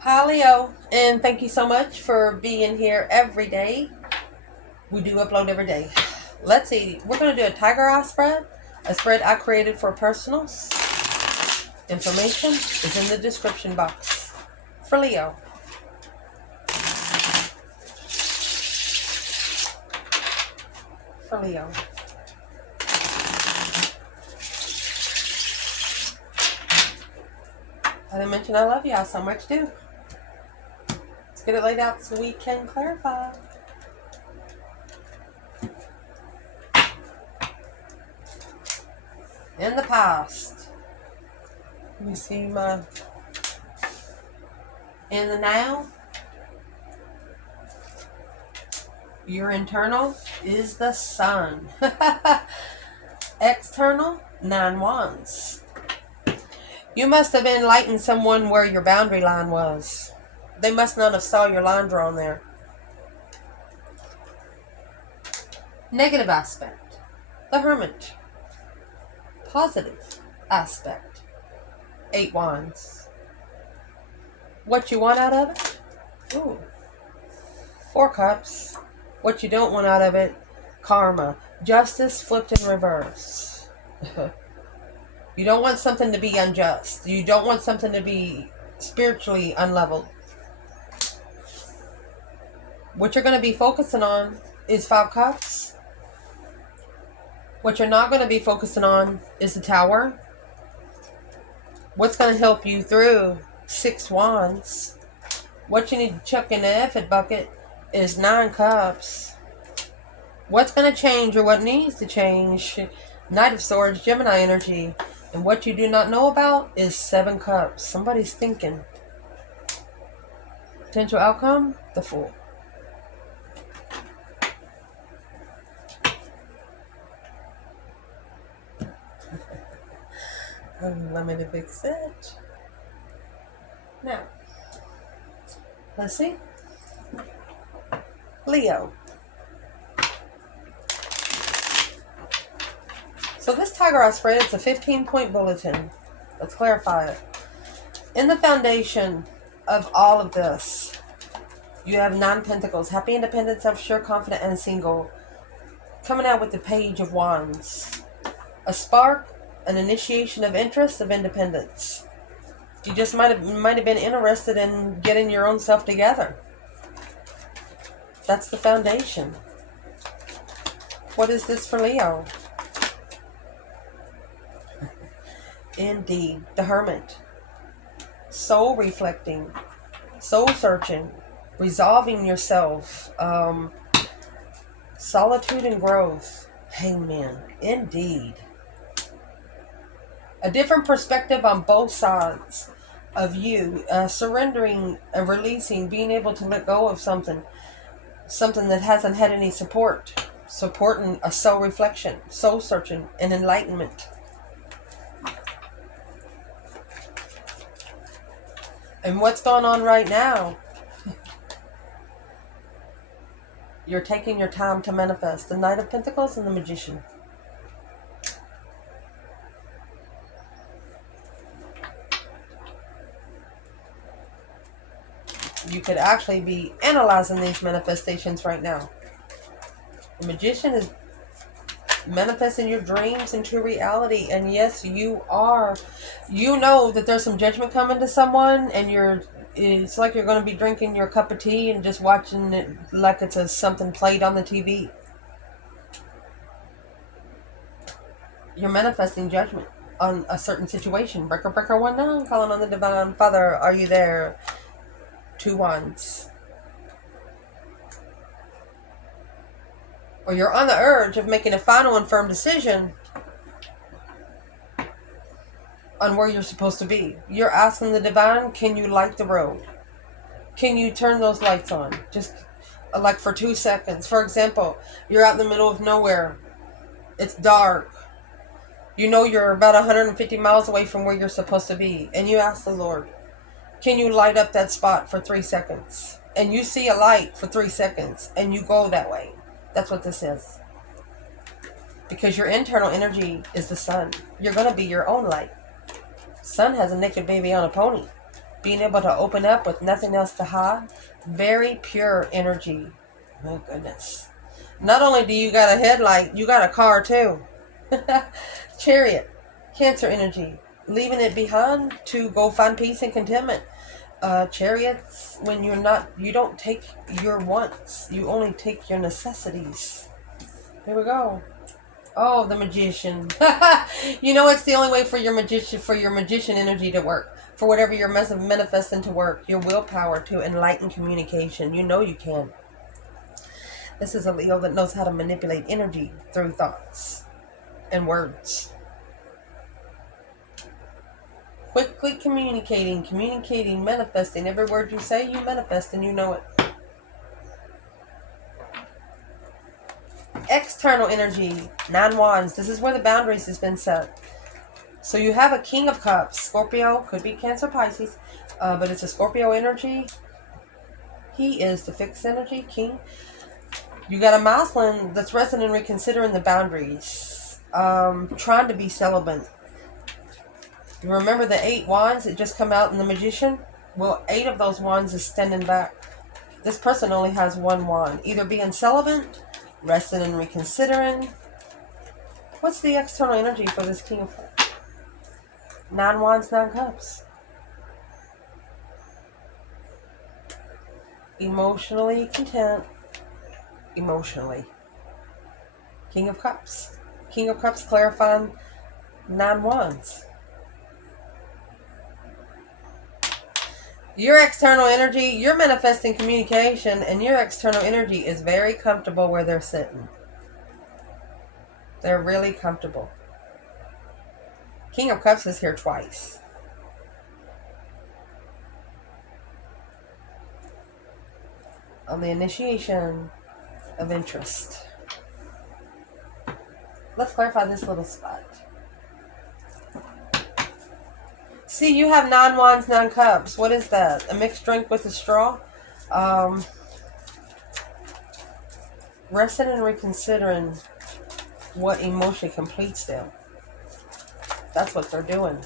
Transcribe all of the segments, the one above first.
Hi, Leo, and thank you so much for being here every day. We do upload every day. Let's see, we're going to do a tiger eye spread, a spread I created for personals. Information is in the description box. For Leo. For Leo. I didn't mention I love y'all so much, too. Let's get it laid out so we can clarify. In the past. Let me see my... In the now. Your internal is the sun. External, 9 wands. You must have enlightened someone where your boundary line was. They must not have saw your line drawn there. Negative aspect, the Hermit. Positive aspect, 8 wands. What you want out of it? Ooh. 4 cups. What you don't want out of it? Karma. Justice flipped in reverse. You don't want something to be unjust. You don't want something to be spiritually unleveled. What you're going to be focusing on is 5 cups. What you're not going to be focusing on is the Tower. What's going to help you through? 6 wands. What you need to chuck in the effort bucket is 9 cups. What's going to change or what needs to change? Knight of Swords, Gemini energy. And what you do not know about is 7 cups. Somebody's thinking. Potential outcome? The Fool. Unlimited big set. Now, let's see. Leo. So this tiger eye spread, it's a 15-point bulletin. Let's clarify it. In the foundation of all of this, you have 9 pentacles. Happy, independent, self-sure, confident, and single. Coming out with the Page of Wands. A spark, an initiation of interest, of independence. You just might have been interested in getting your own self together. That's the foundation. What is this for Leo? Indeed, the Hermit. Soul reflecting, soul searching, resolving yourself, solitude and growth. Hangman. Indeed. A different perspective on both sides of you, surrendering and releasing, being able to let go of something that hasn't had any support, supporting a soul reflection, soul searching, and enlightenment. And what's going on right now? You're taking your time to manifest. The Knight of Pentacles and the Magician. You could actually be analyzing these manifestations right now. The Magician is manifesting your dreams into reality. And yes, you are. You know that there's some judgment coming to someone, and it's like you're going to be drinking your cup of tea and just watching it like it's something played on the TV. You're manifesting judgment on a certain situation. Breaker, breaker, 1-9, calling on the Divine Father. Are you there? 2 wands. Or you're on the urge of making a final and firm decision on where you're supposed to be. You're asking the Divine, can you light the road? Can you turn those lights on? Just like for 2 seconds. For example, you're out in the middle of nowhere. It's dark. You know you're about 150 miles away from where you're supposed to be. And you ask the Lord, can you light up that spot for 3 seconds? And you see a light for 3 seconds and you go that way. That's what this is. Because your internal energy is the sun. You're going to be your own light. Sun has a naked baby on a pony. being able to open up with nothing else to hide. Very pure energy. Oh, goodness. Not only do you got a headlight, you got a car too. Chariot. Cancer energy. Leaving it behind to go find peace and contentment. Chariots, when you don't take your wants. You only take your necessities. Here we go. Oh, the magician. You know it's the only way for your magician energy to work. For whatever you're manifesting to work. Your willpower to enlighten communication. You know you can. This is a Leo that knows how to manipulate energy through thoughts and words. Quickly communicating, manifesting. Every word you say, you manifest and you know it. External energy, 9 wands. This is where the boundaries has been set. So you have a King of Cups, Scorpio, could be Cancer, Pisces, but it's a Scorpio energy. He is the fixed energy, King. You got a masculine that's resting and reconsidering the boundaries, trying to be celibate. You remember the 8 wands that just come out in the magician? Well, 8 of those wands is standing back. This person only has 1 wand, either being celibate, resting and reconsidering. What's the external energy for this King of Cups? 9 wands, 9 cups. Emotionally content. Emotionally. King of Cups. King of Cups clarifying 9 wands. Your external energy, you're manifesting communication, and your external energy is very comfortable where they're sitting. They're really comfortable. King of Cups is here twice. On the initiation of interest. Let's clarify this little spot. See, you have 9 wands, 9 cups. What is that? A mixed drink with a straw? Resting and reconsidering what emotion completes them. That's what they're doing.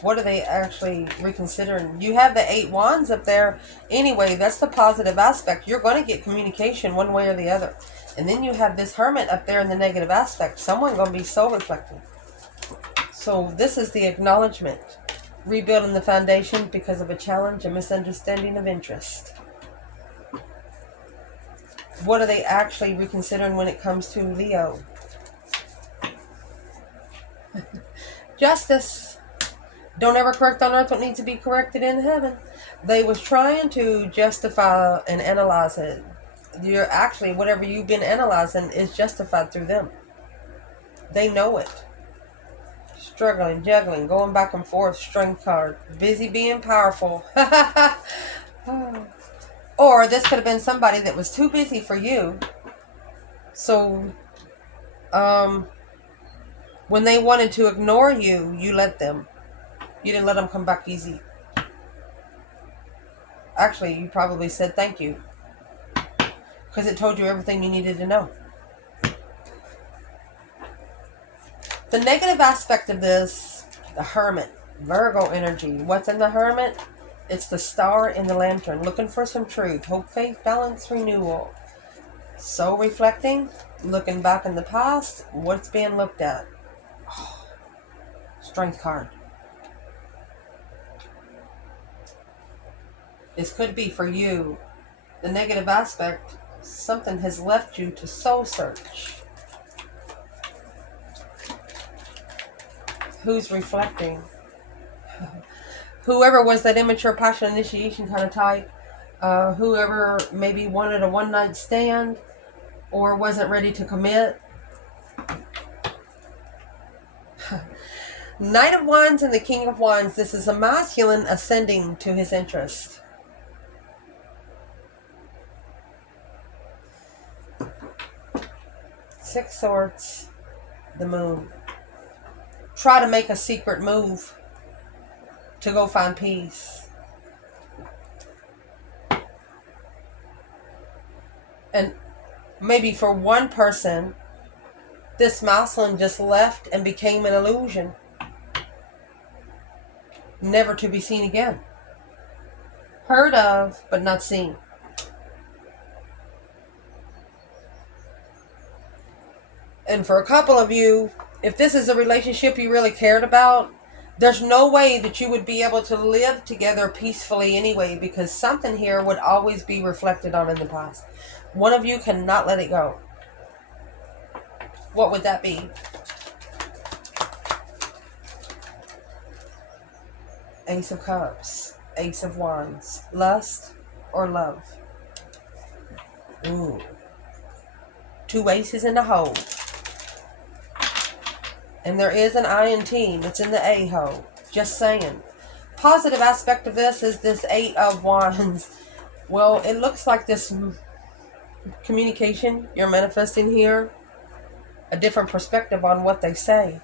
What are they actually reconsidering? You have the 8 wands up there. Anyway, that's the positive aspect. You're going to get communication one way or the other. And then you have this hermit up there in the negative aspect. Someone's going to be soul reflecting. So this is the acknowledgement. Rebuilding the foundation because of a challenge, a misunderstanding of interest. What are they actually reconsidering when it comes to Leo? Justice. Don't ever correct on earth what needs to be corrected in heaven. They was trying to justify and analyze it. You're actually, whatever you've been analyzing is justified through them. They know it. Struggling, juggling, going back and forth, strength card. Busy being powerful. Or this could have been somebody that was too busy for you. So, when they wanted to ignore you, you let them. You didn't let them come back easy. Actually, you probably said thank you. Because it told you everything you needed to know. The negative aspect of this, the Hermit, Virgo energy. What's in the Hermit? It's the star in the lantern, looking for some truth, hope, faith, balance, renewal. So reflecting, looking back in the past, what's being looked at? Oh, strength card. This could be for you. The negative aspect, something has left you to soul search. Who's reflecting? Whoever was that immature passion initiation kind of type, whoever maybe wanted a one-night stand or wasn't ready to commit. Knight of Wands and the King of Wands. This is a masculine ascending to his interest. Six Swords, the Moon. Try to make a secret move to go find peace. And maybe for one person, this masculine just left and became an illusion. Never to be seen again. Heard of, but not seen. And for a couple of you, if this is a relationship you really cared about, there's no way that you would be able to live together peacefully anyway, because something here would always be reflected on in the past. One of you cannot let it go. What would that be? Ace of Cups, Ace of Wands, lust or love? Ooh. Two aces in the hole. And there is an I in team. It's in the A hole. Just saying. Positive aspect of this is this Eight of Wands. Well, it looks like this communication you're manifesting here, a different perspective on what they say.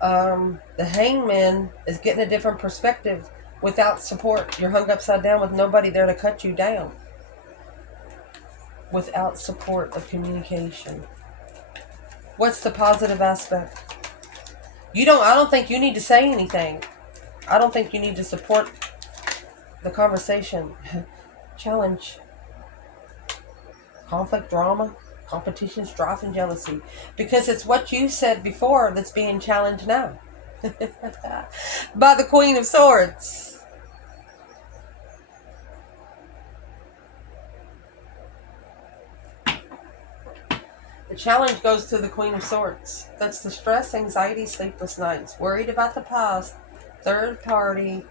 The Hangman is getting a different perspective without support. You're hung upside down with nobody there to cut you down. Without support of communication. What's the positive aspect? I don't think you need to say anything. I don't think you need to support the conversation. Challenge. Conflict, drama, competition, strife, and jealousy. Because it's what you said before that's being challenged now. By the Queen of Swords. The challenge goes to the Queen of Swords. That's the stress, anxiety, sleepless nights, worried about the past, third party,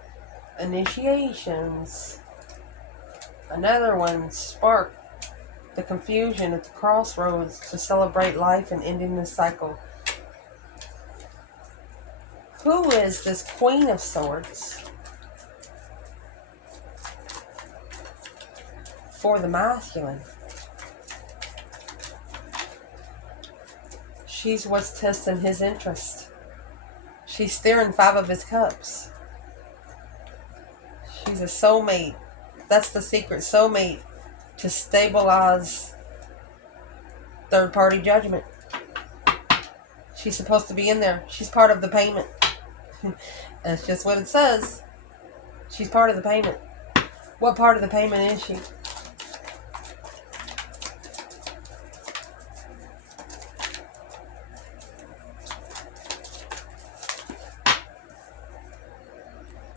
initiations. Another one, spark, the confusion at the crossroads to celebrate life and ending the cycle. Who is this Queen of Swords? For the masculine. She's what's testing his interest. She's steering 5 of his cups. She's a soulmate. That's the secret, soulmate, to stabilize third-party judgment. She's supposed to be in there. She's part of the payment. That's just what it says. She's part of the payment. What part of the payment is she?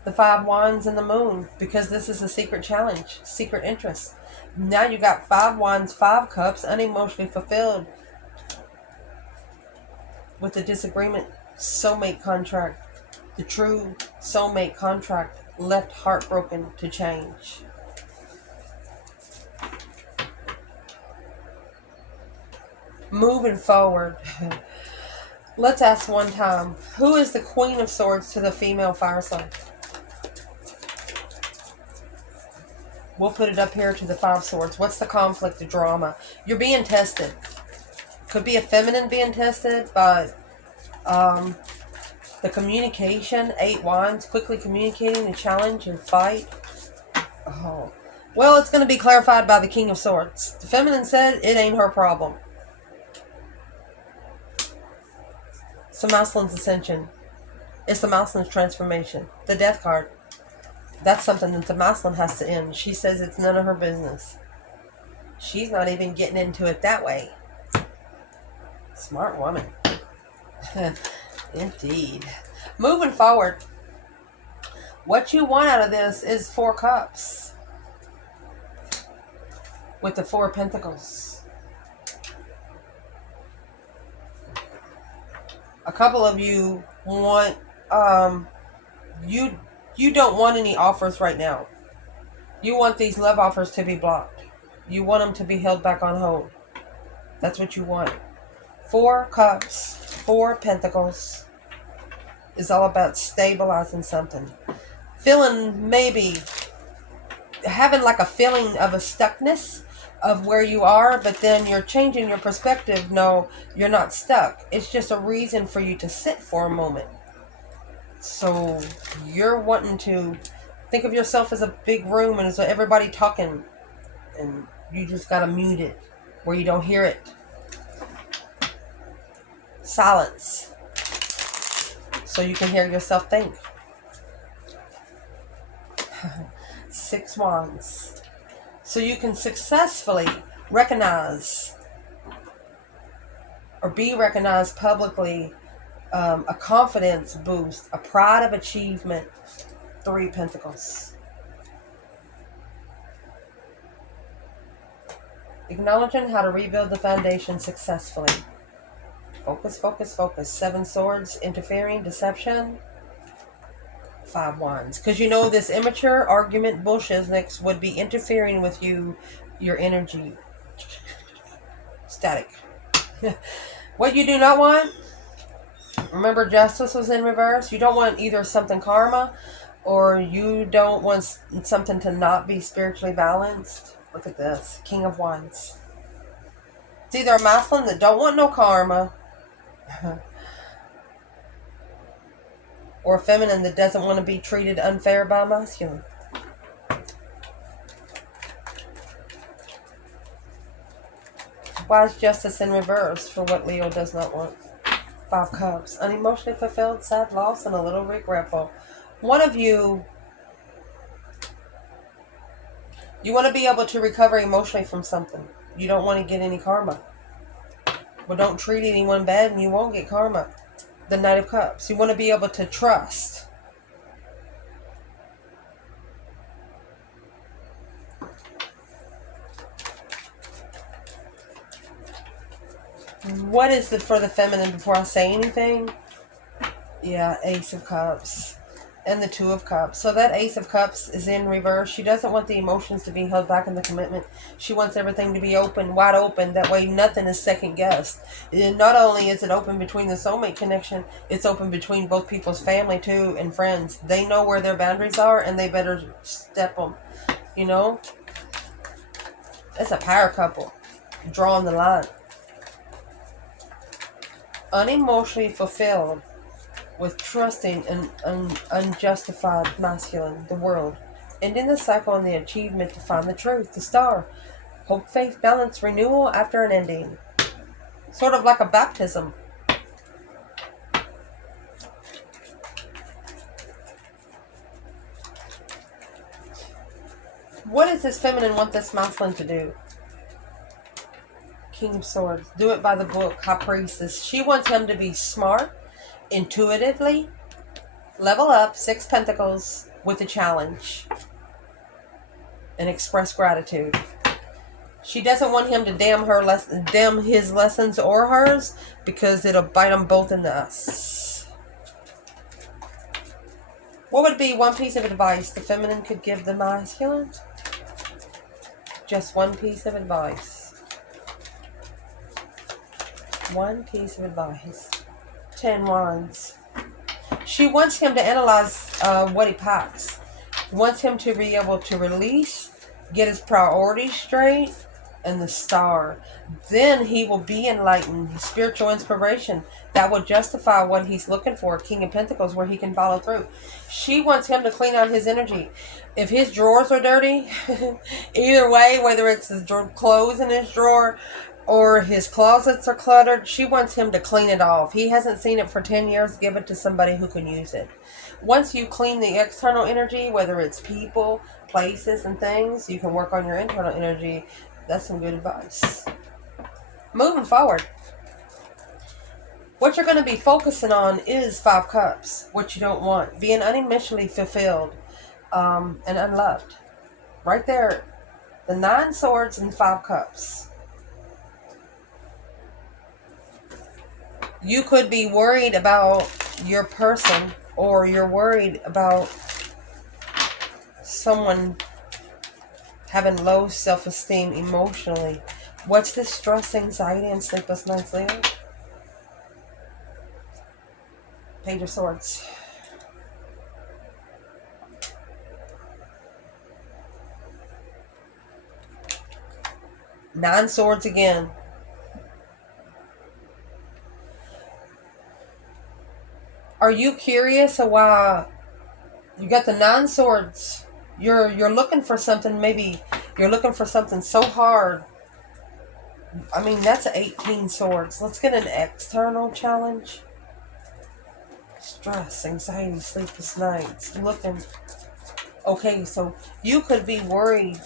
The 5 Wands and the Moon, because this is a secret challenge, secret interest. Now you got 5 Wands, 5 Cups, unemotionally fulfilled with the disagreement, soulmate contract, the true soulmate contract, left heartbroken to change. Moving forward, let's ask one time, who is the Queen of Swords to the female fire sign? We'll put it up here to the 5 Swords. What's the conflict, the drama? You're being tested. Could be a feminine being tested, but the communication, 8 Wands, quickly communicating the challenge and fight. Oh. Well, it's going to be clarified by the King of Swords. The feminine said it ain't her problem. It's the masculine's ascension. It's the masculine's transformation. The Death card. That's something that the masculine has to end. She says it's none of her business. She's not even getting into it that way. Smart woman. Indeed. Moving forward. What you want out of this is 4 Cups. With the 4 Pentacles. A couple of you want... You don't want any offers right now. You want these love offers to be blocked. You want them to be held back on hold. That's what you want. 4 Cups, 4 Pentacles is all about stabilizing something. Feeling maybe, having like a feeling of a stuckness of where you are, but then you're changing your perspective. No, you're not stuck. It's just a reason for you to sit for a moment. So you're wanting to think of yourself as a big room and as everybody talking, and you just gotta mute it where you don't hear it. Silence. So you can hear yourself think. 6 Wands. So you can successfully recognize or be recognized publicly, a confidence boost, a pride of achievement. 3 Pentacles. Acknowledging how to rebuild the foundation successfully. Focus, focus, focus. 7 Swords, interfering, deception. 5 Wands. Because you know this immature argument bullshit would be interfering with your energy. Static. What you do not want, remember justice was in reverse. You don't want either something karma, or you don't want something to not be spiritually balanced. Look at this. King of Wands. It's either a masculine that don't want no karma, or a feminine that doesn't want to be treated unfair by a masculine. Why is justice in reverse for what Leo does not want? 5 Cups. Unemotionally fulfilled, sad, lost, and a little regretful. One of you want to be able to recover emotionally from something. You don't want to get any karma. Well, don't treat anyone bad and you won't get karma. The Knight of Cups. You want to be able to trust. What is it for the feminine before I say anything? Yeah, Ace of Cups. And the 2 of Cups. So that Ace of Cups is in reverse. She doesn't want the emotions to be held back in the commitment. She wants everything to be open, wide open. That way nothing is second guessed. And not only is it open between the soulmate connection, it's open between both people's family too and friends. They know where their boundaries are and they better step them. You know? It's a power couple. Drawing the line. Unemotionally fulfilled. With trusting an unjustified masculine, the world. Ending the cycle and the achievement to find the truth, the star. Hope, faith, balance, renewal after an ending. Sort of like a baptism. What does this feminine want this masculine to do? King of Swords. Do it by the book. High Priestess. She wants him to be smart. Intuitively level up. 6 Pentacles with a challenge and express gratitude. She doesn't want him to damn his lessons or hers, because it'll bite them both in the ass. What would be one piece of advice the feminine could give the masculine? Just one piece of advice. One piece of advice. 10 Wands. She wants him to analyze what he packs. Wants him to be able to release, get his priorities straight, and the star. Then he will be enlightened. Spiritual inspiration that will justify what he's looking for. King of Pentacles, where he can follow through. She wants him to clean out his energy. If his drawers are dirty, either way, whether it's his clothes in his drawer or his closets are cluttered, she wants him to clean it off. He hasn't seen it for 10 years. Give it to somebody who can use it. Once you clean the external energy, whether it's people, places, and things, you can work on your internal energy. That's some good advice. Moving forward, what you're going to be focusing on is 5 Cups. What you don't want. Being unemotionally fulfilled and unloved. Right there. The 9 Swords and 5 Cups. You could be worried about your person, or you're worried about someone having low self-esteem emotionally. What's this stress, anxiety, and sleepless nights, Leo? Page of Swords. Nine Swords again. Are you curious of why you got the 9 Swords? You're looking for something, maybe you're looking for something so hard. I mean, that's 18 Swords. Let's get an external challenge. Stress, anxiety, sleepless nights. Looking. Okay, so you could be worried.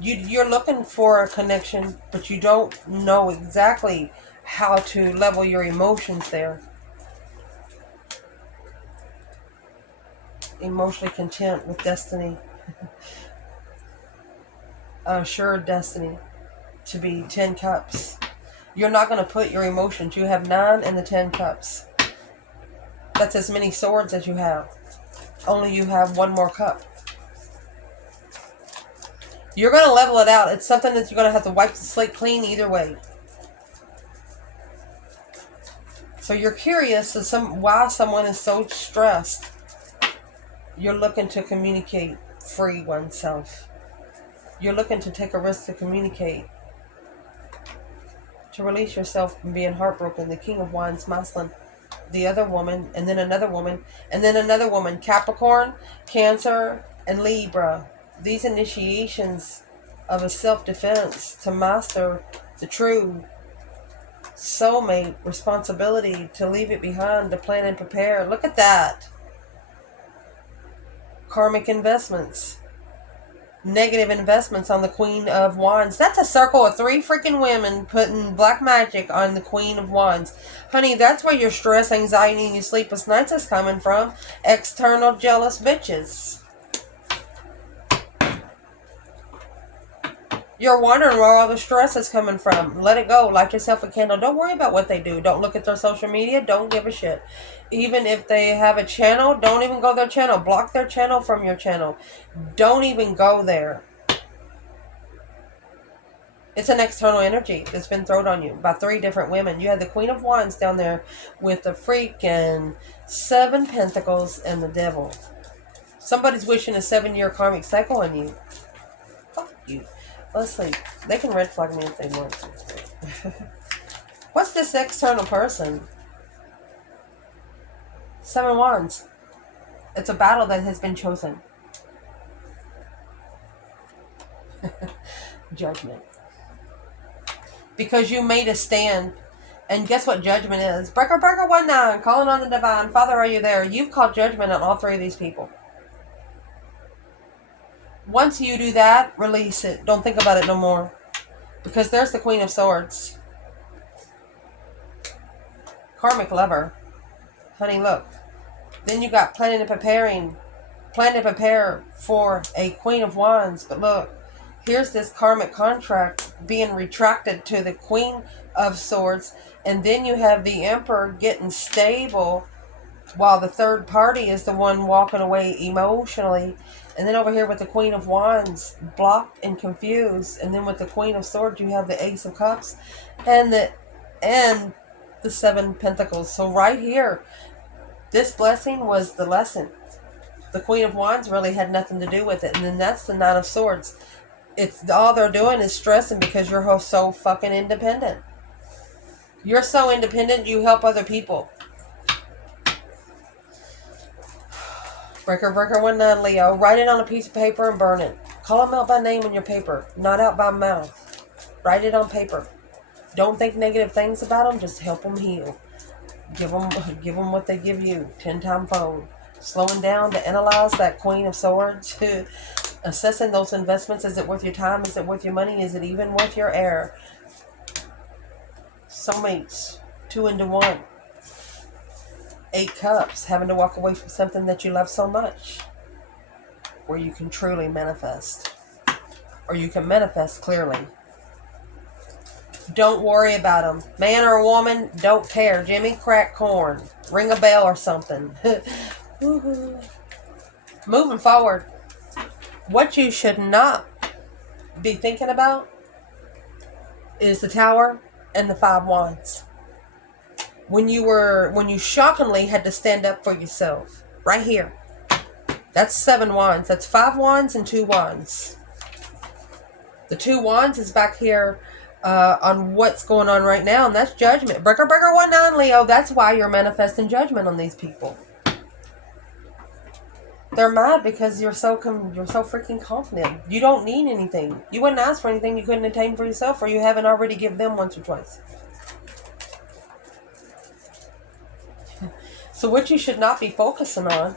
You're looking for a connection, but you don't know exactly how to level your emotions there. Emotionally content with destiny. Assured destiny to be 10 cups. You're not going to put your emotions. You have 9 and the 10 cups. That's as many swords as you have. Only you have one more cup. You're going to level it out. It's something that you're going to have to wipe the slate clean either way. So you're curious as why someone is so stressed. You're looking to communicate, free oneself. You're looking to take a risk to communicate. To release yourself from being heartbroken. The King of Wands, masculine. The other woman, and then another woman, and then another woman. Capricorn, Cancer, and Libra. These initiations of a self-defense to master the true soulmate responsibility, to leave it behind, to plan and prepare. Look at that. Karmic investments. Negative investments on the Queen of Wands. That's a circle of 3 freaking women putting black magic on the Queen of Wands. Honey, that's where your stress, anxiety, and your sleepless nights is coming from. External jealous bitches. You're wondering where all the stress is coming from. Let it go. Light yourself a candle. Don't worry about what they do. Don't look at their social media. Don't give a shit. Even if they have a channel, don't even go their channel. Block their channel from your channel. Don't even go there. It's an external energy that's been thrown on you by 3 different women. You had the Queen of Wands down there with the freaking 7 Pentacles and the Devil. Somebody's wishing a 7-year karmic cycle on you. Fuck you. Let's see. They can red flag me if they want to. What's this external person? 7 Wands. It's a battle that has been chosen. Judgment. Because you made a stand. And guess what judgment is? Breaker 19, calling on the divine. Father, are you there? You've called judgment on all 3 of these people. Once you do that, release it. Don't think about it no more. Because there's the Queen of Swords. Karmic lover. Honey, look. Then you got planning and preparing. Plan to prepare for a Queen of Wands. But look, here's this karmic contract being retracted to the Queen of Swords. And then you have the Emperor getting stable while the third party is the one walking away emotionally. And then over here with the Queen of Wands, blocked and confused. And then with the Queen of Swords, you have the Ace of Cups and the 7 Pentacles. So right here, this blessing was the lesson. The Queen of Wands really had nothing to do with it. And then that's the 9 of Swords. It's all they're doing is stressing because you're so fucking independent. You're so independent, you help other people. Breaker 19, Leo. Write it on a piece of paper and burn it. Call them out by name on your paper, not out by mouth. Write it on paper. Don't think negative things about them. Just help them heal. Give them what they give you. 10-time fold. Slowing down to analyze that Queen of Swords. Assessing those investments. Is it worth your time? Is it worth your money? Is it even worth your air? Soulmates. 2 into 1. 8 Cups. Having to walk away from something that you love so much. Where you can truly manifest. Or you can manifest clearly. Don't worry about them. Man or woman, don't care. Jimmy crack corn. Ring a bell or something. Moving forward. What you should not be thinking about is the Tower and the 5 Wands. When you shockingly had to stand up for yourself. Right here. That's 7 Wands. That's 5 Wands and 2 Wands. The 2 Wands is back here on what's going on right now, and that's judgment. Breaker 19, Leo. That's why you're manifesting judgment on these people. They're mad because you're so freaking confident. You don't need anything. You wouldn't ask for anything you couldn't attain for yourself, or you haven't already given them once or twice. So what you should not be focusing on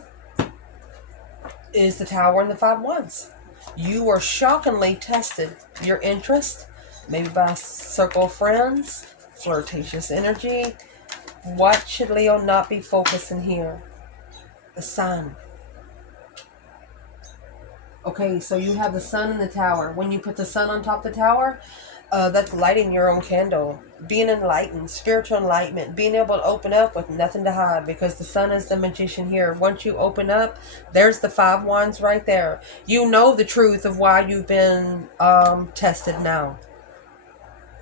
is the Tower and the Five Wands. You were shockingly tested. Your interest, maybe by a circle of friends, flirtatious energy. What should Leo not be focusing here? The sun. Okay, so you have the sun in the tower. When you put the sun on top of the tower, that's lighting your own candle. Being enlightened, spiritual enlightenment, being able to open up with nothing to hide, because the sun is the magician here. Once you open up, there's the Five Wands right there. You know the truth of why you've been tested now.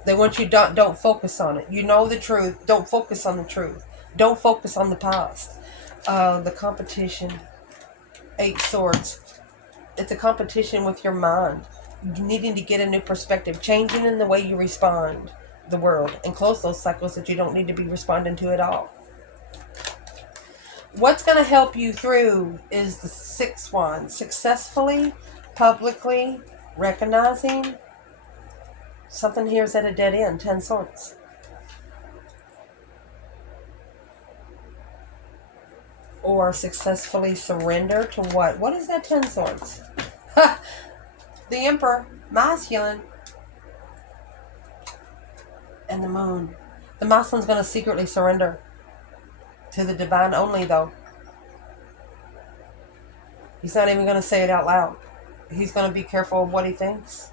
They want you don't focus on it. You know the truth. Don't focus on the truth. Don't focus on the past. The competition. 8 Swords. It's a competition with your mind. Needing to get a new perspective. Changing in the way you respond the world. And close those cycles that you don't need to be responding to at all. What's going to help you through is the 6 Wands. Successfully, publicly, recognizing. Something here is at a dead end. 10 Swords. Or successfully surrender to what? What is that 10 Swords? The Emperor. Masculine. And the Moon. The masculine's going to secretly surrender. To the divine only, though. He's not even going to say it out loud. He's going to be careful of what he thinks.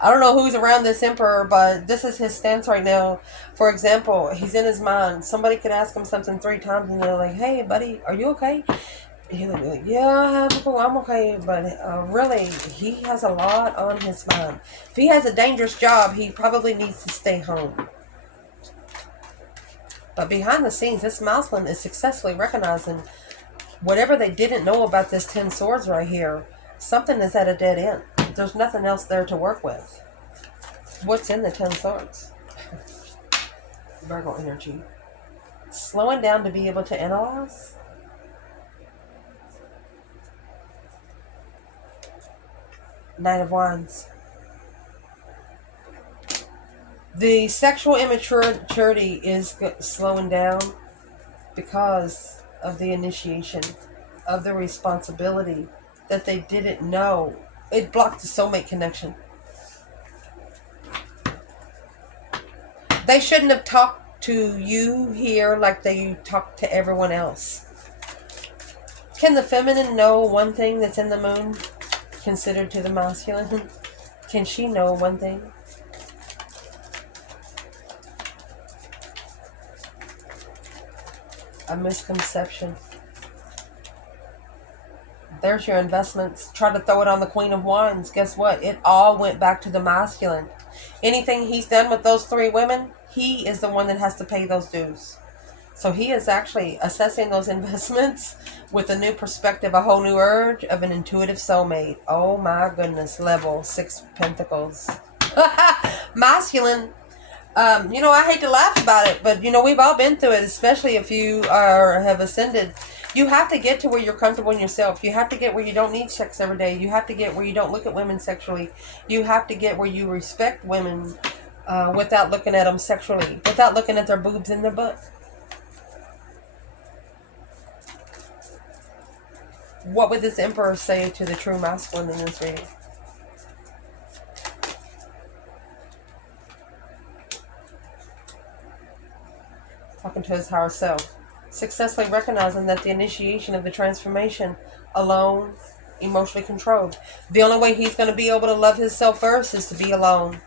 I don't know who's around this Emperor, but this is his stance right now. For example, he's in his mind. Somebody could ask him something 3 times and they're like, hey, buddy, are you okay? He'll be like, yeah, I'm okay. But really, he has a lot on his mind. If he has a dangerous job, he probably needs to stay home. But behind the scenes, this masculine is successfully recognizing whatever they didn't know about this 10 Swords right here. Something is at a dead end. There's nothing else there to work with. What's in the 10 Swords? Virgo energy. Slowing down to be able to analyze. Knight of Wands. The sexual immaturity is slowing down because of the initiation of the responsibility that they didn't know. It blocked the soulmate connection. They shouldn't have talked to you here like they talked to everyone else. Can the feminine know one thing that's in the Moon considered to the masculine? Can she know one thing? A misconception. There's your investments. Try to throw it on the Queen of Wands. Guess what? It all went back to the masculine. Anything he's done with those 3 women, he is the one that has to pay those dues. So he is actually assessing those investments with a new perspective, a whole new urge of an intuitive soulmate. Oh my goodness. Level 6 Pentacles. Masculine. I hate to laugh about it, but we've all been through it, especially if you have ascended. You have to get to where you're comfortable in yourself. You have to get where you don't need sex every day. You have to get where you don't look at women sexually. You have to get where you respect women without looking at them sexually, without looking at their boobs and their butt. What would this Emperor say to the true masculine in this reading? Talking to his higher self. Successfully recognizing that the initiation of the transformation alone, emotionally controlled. The only way he's going to be able to love himself first is to be alone.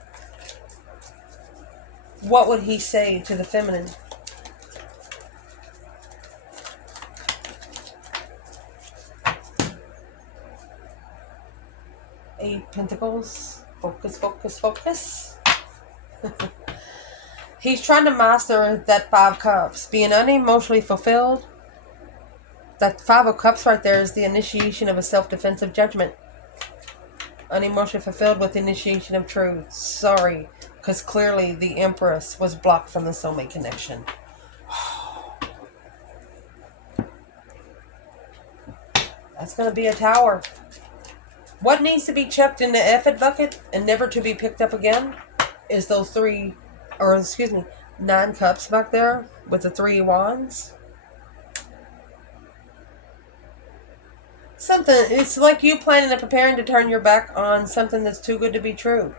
What would he say to the feminine? Eight Pentacles. Focus, focus, focus. He's trying to master that 5 Cups. Being unemotionally fulfilled. That 5 of Cups right there is the initiation of a self-defensive judgment. Unemotionally fulfilled with the initiation of truth. Sorry. Because clearly the Empress was blocked from the soulmate connection. That's going to be a Tower. What needs to be chucked in the effort bucket and never to be picked up again is those 9 Cups back there with the 3 Wands. Something, it's like you planning and preparing to turn your back on something that's too good to be true.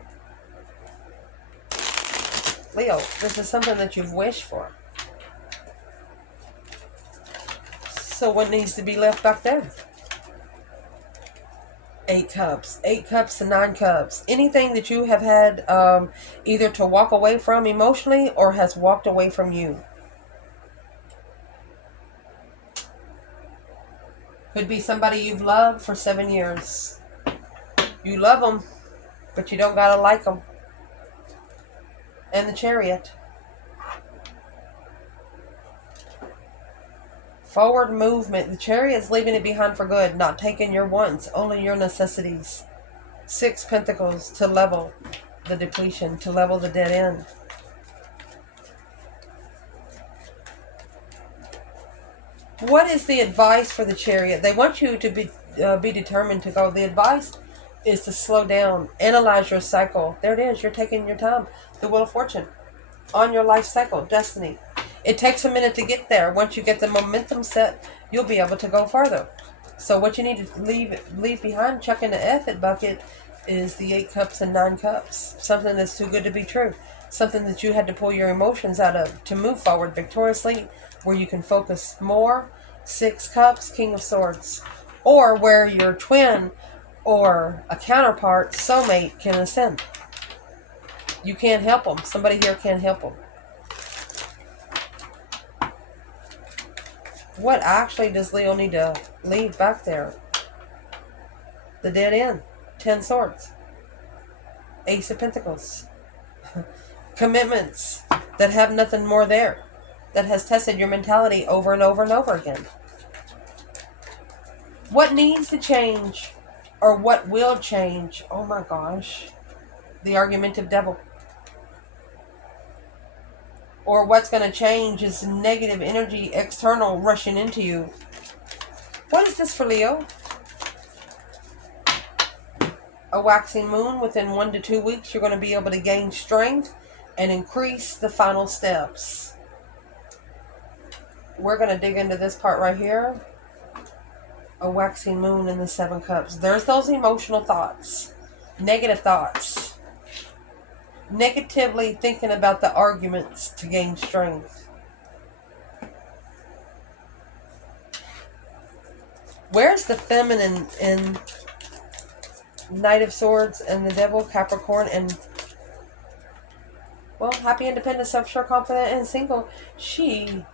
Leo, this is something that you've wished for. So what needs to be left back there? 8 cups. 8 cups to 9 cups. Anything that you have had either to walk away from emotionally or has walked away from you. Could be somebody you've loved for 7 years. You love them, but you don't gotta like them. And the Chariot. Forward movement. The Chariot's leaving it behind for good, not taking your wants, only your necessities. 6 Pentacles to level the depletion, to level the dead end. What is the advice for the Chariot? They want you to be determined to go. The advice is to slow down, analyze your cycle. There it is. You're taking your time. The Wheel of Fortune on your life cycle, destiny. It takes a minute to get there. Once you get the momentum set, you'll be able to go further. So what you need to leave behind, chuck in the F it bucket, is the 8 cups and 9 cups. Something that's too good to be true. Something that you had to pull your emotions out of to move forward victoriously, where you can focus more. 6 cups, King of Swords. Or where your twin or a counterpart, soulmate, can ascend. You can't help them. Somebody here can't help them. What actually does Leo need to leave back there? The dead end. 10 Swords. Ace of Pentacles. Commitments that have nothing more there. That has tested your mentality over and over and over again. What needs to change, or what will change? Oh my gosh. The argumentative devil. Or what's going to change is negative energy, external, rushing into you. What is this for Leo? A waxing moon. Within 1 to 2 weeks, you're going to be able to gain strength and increase the final steps. We're going to dig into this part right here. A waxing moon in the 7 cups. There's those emotional thoughts. Negative thoughts. Negatively thinking about the arguments to gain strength. Where's the feminine in Knight of Swords and the Devil, Capricorn, and, well, happy, independent, self-sure, confident, and single. She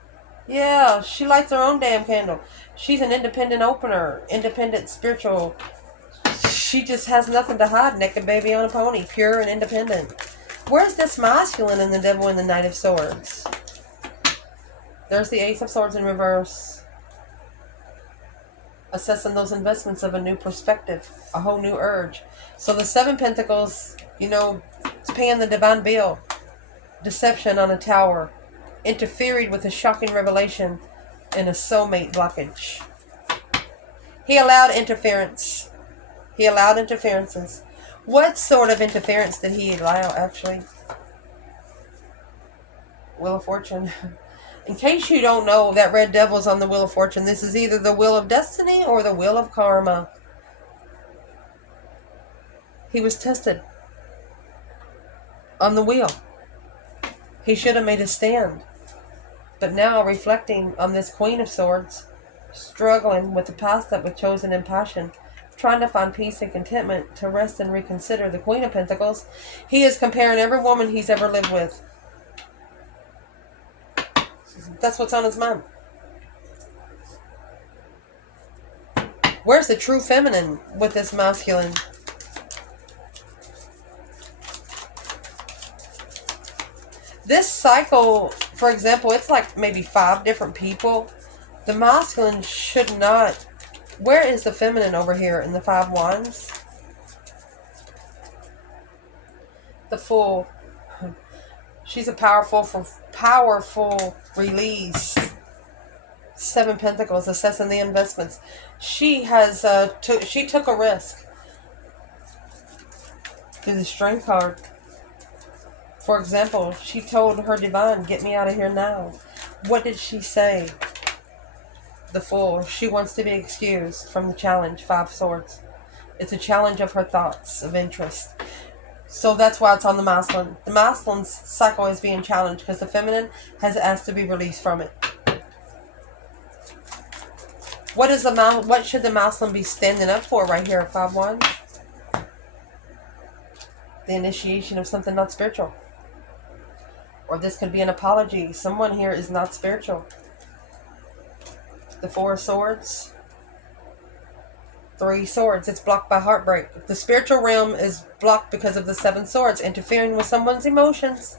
lights her own damn candle. She's an independent opener, independent, spiritual. She just has nothing to hide. Naked baby on a pony, pure and independent. Where's this masculine in the Devil and the Knight of Swords? There's the Ace of Swords in reverse. Assessing those investments of a new perspective, a whole new urge. So the 7 Pentacles, it's paying the divine bill. Deception on a tower. Interfered with a shocking revelation and a soulmate blockage. He allowed interference. He allowed interferences. What sort of interference did he allow, actually? Wheel of Fortune. In case you don't know, that red devil's on the Wheel of Fortune. This is either the Wheel of Destiny or the Wheel of Karma. He was tested on the wheel. He should have made a stand. But now, reflecting on this Queen of Swords, struggling with the past that was chosen in passion, trying to find peace and contentment, to rest and reconsider the Queen of Pentacles, he is comparing every woman he's ever lived with. That's what's on his mind. Where's the true feminine with this masculine? This cycle, for example, it's like maybe 5 different people. The masculine should not. Where is the feminine over here in the 5 Wands? The Fool. She's a powerful release. 7 Pentacles, assessing the investments. She has she took a risk. To the Strength card. For example, she told her divine, "Get me out of here now." What did she say? The Fool. She wants to be excused from the challenge. 5 Swords. It's a challenge of her thoughts of interest. So that's why it's on the masculine. The masculine's cycle is being challenged because the feminine has asked to be released from it. What should the masculine be standing up for right here, 5-1? The initiation of something not spiritual. Or this could be an apology. Someone here is not spiritual. The 4 of Swords. 3 Swords. It's blocked by heartbreak. The spiritual realm is blocked because of the 7 Swords, interfering with someone's emotions.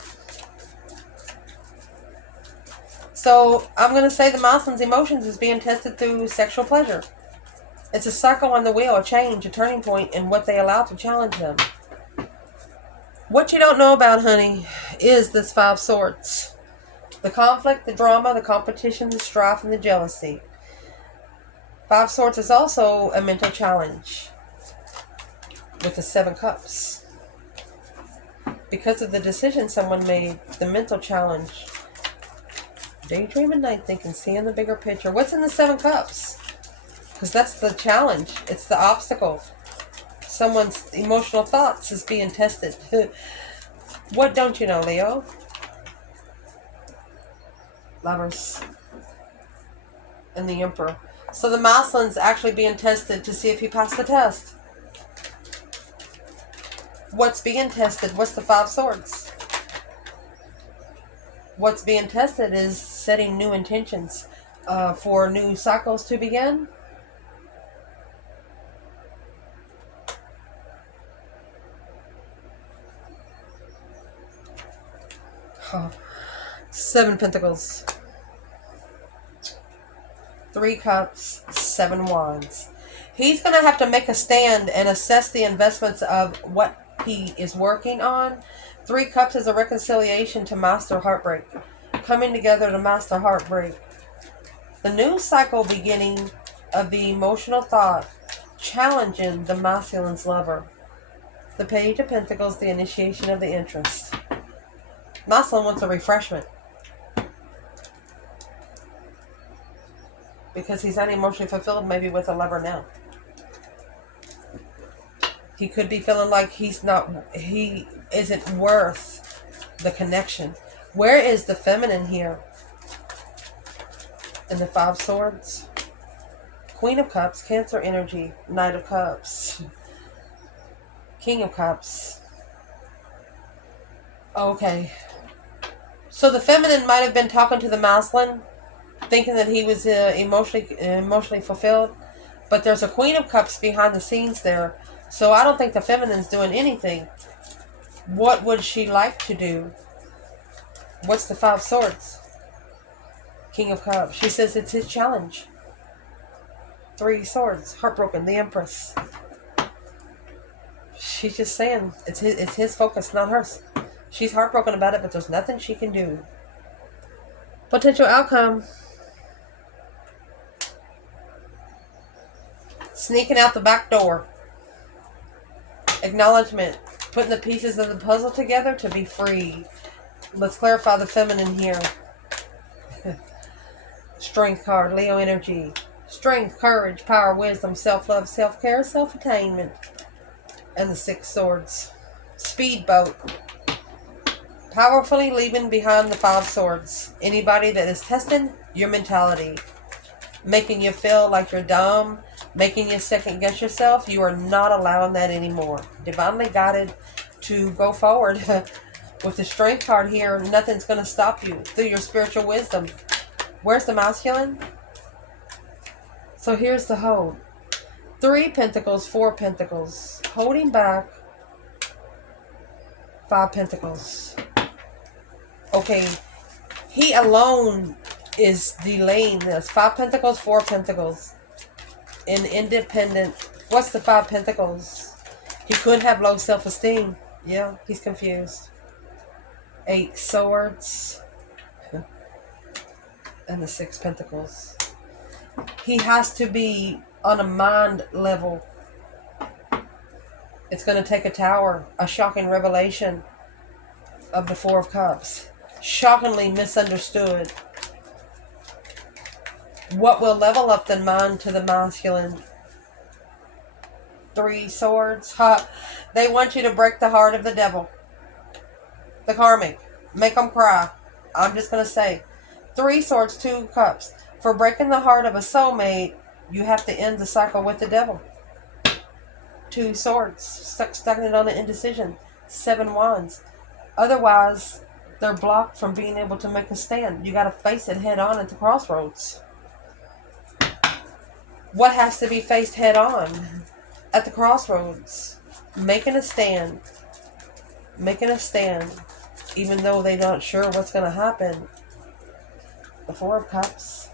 So I'm going to say the masculine's emotions is being tested through sexual pleasure. It's a cycle on the wheel, a change, a turning point in what they allow to challenge them. What you don't know about, honey, is this 5 Swords. The conflict, the drama, the competition, the strife, and the jealousy. 5 Swords is also a mental challenge with the 7 Cups. Because of the decision someone made, the mental challenge. Daydreaming, night thinking, seeing the bigger picture. What's in the 7 Cups? Because that's the challenge. It's the obstacle. Someone's emotional thoughts is being tested. What don't you know, Leo? Lovers. And the Emperor. So the masculine's actually being tested to see if he passed the test. What's being tested? What's the 5 Swords? What's being tested is setting new intentions for new cycles to begin. Oh. 7 Pentacles. 3 Cups. 7 Wands. He's going to have to make a stand and assess the investments of what he is working on. 3 Cups is a reconciliation to master heartbreak. Coming together to master heartbreak. The new cycle beginning of the emotional thought. Challenging the masculine's lover. The Page of Pentacles, the initiation of the interest. Masculine wants a refreshment. Because he's not emotionally fulfilled maybe with a lover now. He could be feeling like he isn't worth the connection. Where is the feminine here? In the 5 Swords. Queen of Cups, Cancer energy, Knight of Cups. King of Cups. Okay. So the feminine might have been talking to the masculine, thinking that he was emotionally fulfilled. But there's a Queen of Cups behind the scenes there. So I don't think the feminine's doing anything. What would she like to do? What's the 5 Swords? King of Cups. She says it's his challenge. 3 Swords. Heartbroken. The Empress. She's just saying it's his focus, not hers. She's heartbroken about it, but there's nothing she can do. Potential outcome. Sneaking out the back door. Acknowledgement. Putting the pieces of the puzzle together to be free. Let's clarify the feminine here. Strength card. Leo energy. Strength, courage, power, wisdom, self-love, self-care, self-attainment. And the 6 Swords. Speedboat. Powerfully leaving behind the 5 Swords. Anybody that is testing your mentality. Making you feel like you're dumb. Making you second guess yourself. You are not allowing that anymore. Divinely guided to go forward. With the Strength card here, nothing's going to stop you. Through your spiritual wisdom. Where's the masculine? So here's the hold. 3 Pentacles, 4 Pentacles. Holding back. 5 Pentacles. Okay, he alone is delaying this. 5 Pentacles, 4 Pentacles. An independent. What's the 5 Pentacles? He could have low self-esteem. Yeah, he's confused. 8 Swords. And the 6 Pentacles. He has to be on a mind level. It's going to take a tower. A shocking revelation of the 4 of Cups. Shockingly misunderstood. What will level up the mind to the masculine? 3 swords. They want you to break the heart of the devil. The karmic. Make them cry. I'm just going to say. 3 swords, 2 cups. For breaking the heart of a soulmate, you have to end the cycle with the devil. 2 swords. Stagnant on an indecision. 7 wands. Otherwise, they're blocked from being able to make a stand. You got to face it head on at the crossroads. What has to be faced head on at the crossroads? Making a stand. Making a stand. Even though they're not sure what's going to happen. The 4 of Cups.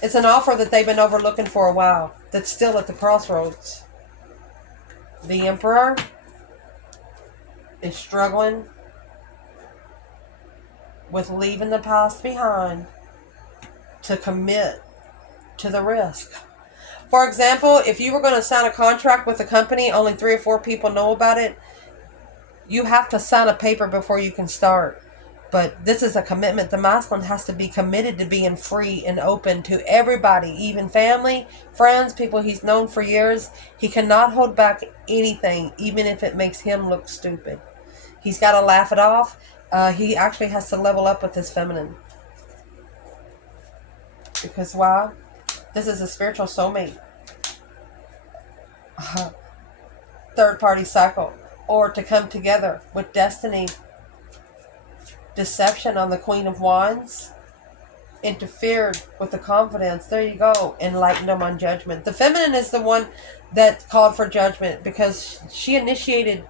It's an offer that they've been overlooking for a while. That's still at the crossroads. The Emperor is struggling with leaving the past behind to commit to the risk. For example, if you were going to sign a contract with a company, only 3 or 4 people know about it, you have to sign a paper before you can start. But this is a commitment. The masculine has to be committed to being free and open to everybody, even family, friends, people he's known for years. He cannot hold back anything, even if it makes him look stupid. He's got to laugh it off. He actually has to level up with his feminine. Because why? This is a spiritual soulmate. Third party cycle. Or to come together with destiny. Deception on the Queen of Wands. Interfered with the confidence. There you go. Enlightened them on judgment. The feminine is the one that called for judgment. Because she initiated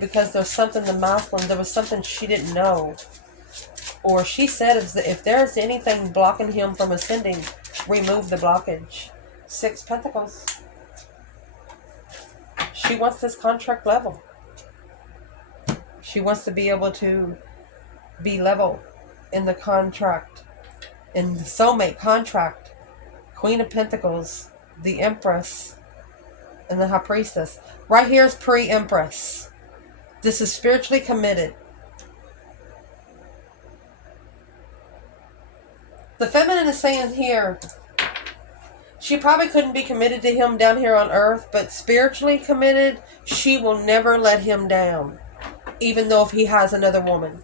because there's something the masculine. There was something she didn't know. Or she said if there's anything blocking him from ascending, remove the blockage. 6 Pentacles. She wants this contract level. She wants to be able to be level in the contract. In the soulmate contract. Queen of Pentacles. The Empress. And the High Priestess. Right here is pre-Empress. This is spiritually committed. The feminine is saying here, she probably couldn't be committed to him down here on earth, but spiritually committed, she will never let him down. Even though if he has another woman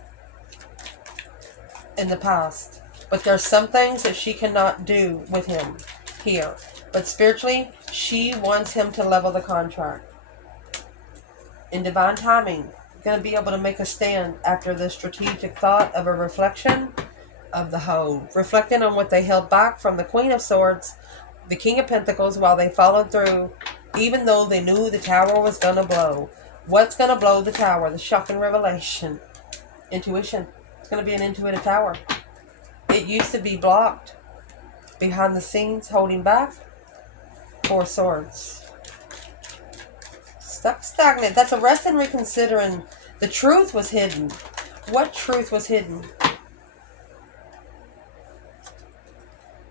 in the past. But there's some things that she cannot do with him here. But spiritually, she wants him to level the contract. In divine timing, going to be able to make a stand after the strategic thought of a reflection of the whole. Reflecting on what they held back from the Queen of Swords, the King of Pentacles, while they followed through, even though they knew the tower was going to blow. What's going to blow the tower? The shocking revelation. Intuition. It's going to be an intuitive tower. It used to be blocked. Behind the scenes, holding back. 4 swords. Stuck stagnant. That's a rest and reconsidering. The truth was hidden. What truth was hidden?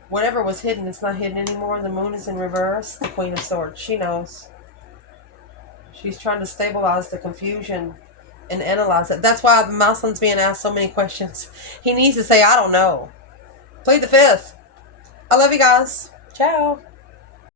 Whatever was hidden, it's not hidden anymore. The moon is in reverse. The Queen of Swords. She knows. She's trying to stabilize the confusion and analyze it. That's why the masculine's being asked so many questions. He needs to say, I don't know. Plead the 5th. I love you guys. Ciao.